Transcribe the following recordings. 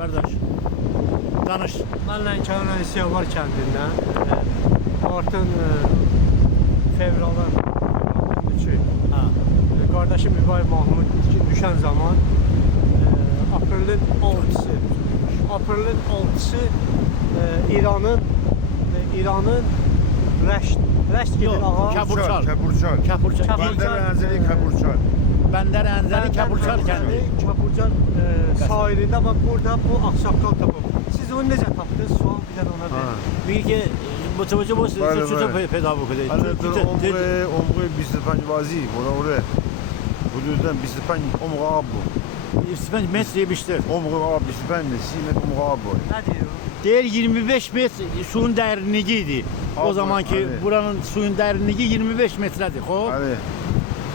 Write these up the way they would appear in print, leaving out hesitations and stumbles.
Kardeş, danış. Ben Lənkəran İsyavar kəndindən Martın fevralın 13'ü kardeşim Mübarək Mahmud düşən zaman aprelin 6'sı İranın Rəşt gedir ağa. Kəburçal. Bəndər Ənzəli Kəburçal. Bəndər Ənzəli Kəburçal kəndi. Kəburçal sahilində bak burada bu aksaqqal tapıb. Siz onu necə tapdınız? Sual bir dənə ona verin. میگه که متوجه باشید چطور پیدا بکنید عمق 25 بازی اوره حدودا 25 عمق آب بود 25 metreye بیشتر عمق آب 25 30 متر عمق آب بود Nə deyir o? Değer 25 metre suyun derinliğiydi. O Abi, zamanki abi. buranın suyun derinliği 25 metredir. Ho? hani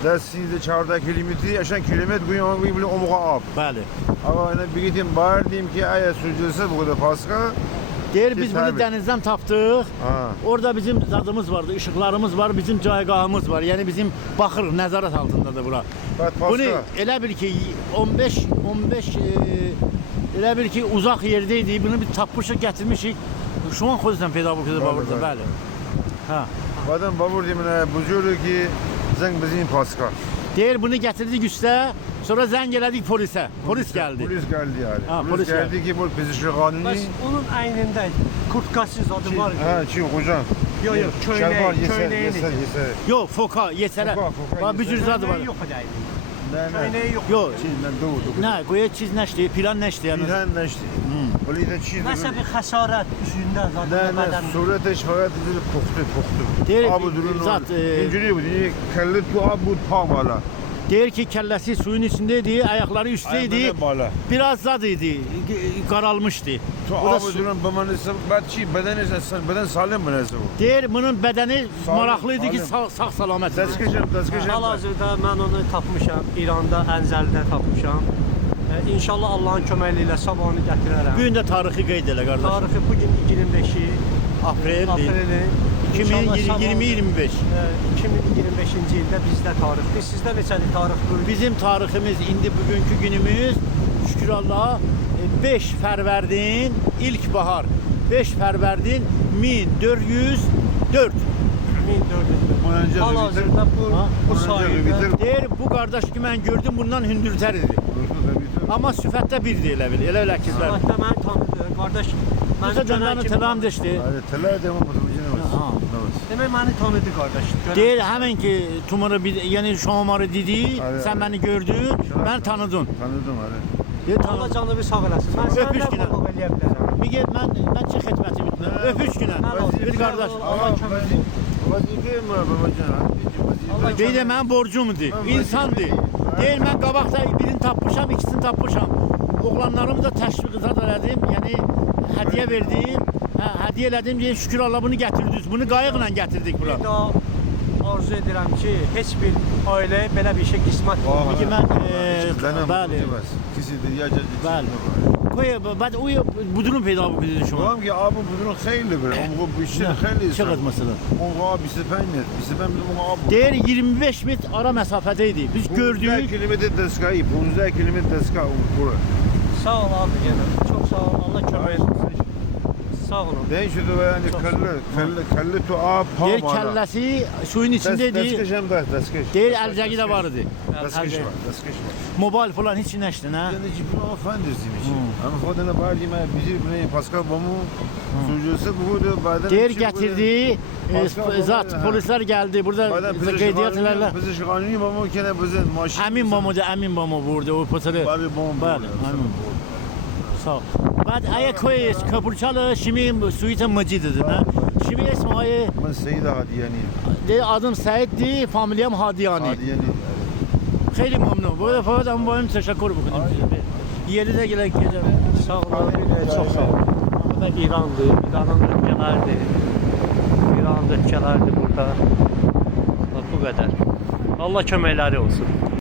destinize 14 kilometre yaşan kilometre koyuyor bir عمق آب Bəli. ama hani bir gideyim bağır diyeyim ki eğer sürücüse bu kadar paska Değer biz bunu Tabii. denizden tapdıq. ha Orada bizim zadımız vardı, ışıklarımız var, bizim caygahımız var. Yani bizim baxırıq, nəzarət altındadır bura. bak Bunu paska elə bil ki 15 elə bil ki uzaq yerdeydi. Bunu bir tapmışıq, gətirmişik. Şu an xoddan peyda bu qədər Bəli, burada, bəli. bəli. Ha. Badem babur diyeyim bucuğu ki zeng bizim paska Deyir bunu gətirdik üstə, sonra zəng elədik polisə. Polis gəldi. Polis geldi yani. Ha, polis polis geldi ki bu fiziki kanuni. Bəs onun əynində kurtkasız adı var. Ha çiğ hocam. Yok yok Şalvar yeser köynəyi yeser yeser. Yox, foka, yesərə. Foka, Bax bir cür zadı var. Yox idi əynində. Ne Köynəyi yox. Yox. Çiğden doğdu. Nə, qoya çiz nəşdi, plan nəşdi yəni. İlhan neşti. Öyle de çiğ. Nəsə bir xəsarət üzündə zadı Ne bədən. suret fakat dedi koktu. Deyir, Abi durun. zat, İnciri bu diye kelli tu abu pamala. Deyir ki kəlləsi suyun içindeydi, ayaqları üstdeydi. Ayağına bağla. Biraz zad idi, qaralmışdı. Tu Bu da abu durun bamanısı çiğ beden salim mi neyse bu? Deyir bunun bədəni Sağlam, maraqlıydı ki sağlam. sağ salamat idi. Dəskəşəm. Hal-hazırda mən onu tapmışam, İranda, Ənzəldə tapmışam. İnşallah Allahın köməyi ilə sabahını gətirərəm. Bu gün də tarixi qeyd elə qardaş. Tarixi bugün 25'i Apreldir. aprelin 2020-25. 2025-ci ildə bizdə tarixdir. Sizdə neçədir tarix bu? Bizim tariximiz indi bugünkü günümüz şükür Allah'a 5 Fərvərdin ilk bahar. 5 Fərvərdin 1404. 1400. Hal-hazırda bu Önce sahildə bitir. Deyir bu qardaş ki mən gördüm bundan hündürtər idi. Amma süfətdə birdir elə bil. Elə əkizlər. Səhvətdə məni tanıdı. Qardaş, Bizə döndənin təvam deşdi. Hadi teler de ama bu Ha. Demək məni tanıdı qardaş. Deyir həmin ki tumuru yəni şomarı dedi, Hadi, sən hadi. məni gördün, mən tanıdın. Tanıdım hadi. Deyir Allah tanıdım. canını bir sağ eləsin. Mən Öpüş səndən günə. qulluq eləyə bilərəm. Bir get mən ki xidməti bitdi. Öpüş günə. Bir qardaş. Allah köməyi. Vazife mi babacan? Allah Deyir də mənim borcumdur. İnsandır. Deyir mən qabaqda birini tapmışam, ikisini tapmışam. Oğlanlarımı da təşviqat elədim, yəni hədiyyə verdim. Hə, hədiyyə elədim deyə şükür Allah bunu gətirdiniz. Bunu qayıqla gətirdik bura. Bir daha arzu edirəm ki, heç bir ailəyə belə bir şey qismət olmaz. Peki mən Bəli. Kisi de yacacı. Bəli. Koy, bəd o budurun peyda bu dedi şu an. Tamam ki abi bunun xeyli bir. Onu bu işin xeyli. Çıxız mesela. Onu abi bisepenler. Bisepen bizim abi. Deyir 25 metr ara məsafədə idi. Biz 15 gördük. kilometre deskayı. 15 kilometre deska bura. Sağ ol abi yenə. Çox sağ ol. Allah kömək etsin. Sağ olun. Ben şu da yani kelli tu ab Deyir pamala. kəlləsi suyun içindeydi. Deskeşem de deskeş. Deyir əlcəgi də var idi. Deskeş var. Deskeş var. Mobil falan heç nəşdi, nə? Yani cipini afandırdım için. Ama fadana bağırdım ya bizi buraya Pascal Bamu sucuğusu bu da bazen Deyir gətirdi, zat polislər gəldi. Burada qeydiyyatlarla. Bizi şıkanlı Bamu kene bizim maşın. Əmin Bamo'da, Əmin Bamo vurdu o potalı. Abi Bamu. Bəli, əmin. Sağ ol. Bəd ayə koyes köpürçalı şimdi suita mıcididir, nə? Şimdi ismayı Ben Seyit Hadiyani. deyir adım Səiddir, familiyam Hadiyani. Hadiyani. Xeyli məmnun. Bu dəfə də mübayim təşəkkür bugün. Yeri də gələk gecə. Sağ olun. Çox sağ olun. Bu da İrandır. İranın ölkələrdir. İranın ölkələrdir burada. Bu qədər. Allah köməkləri olsun.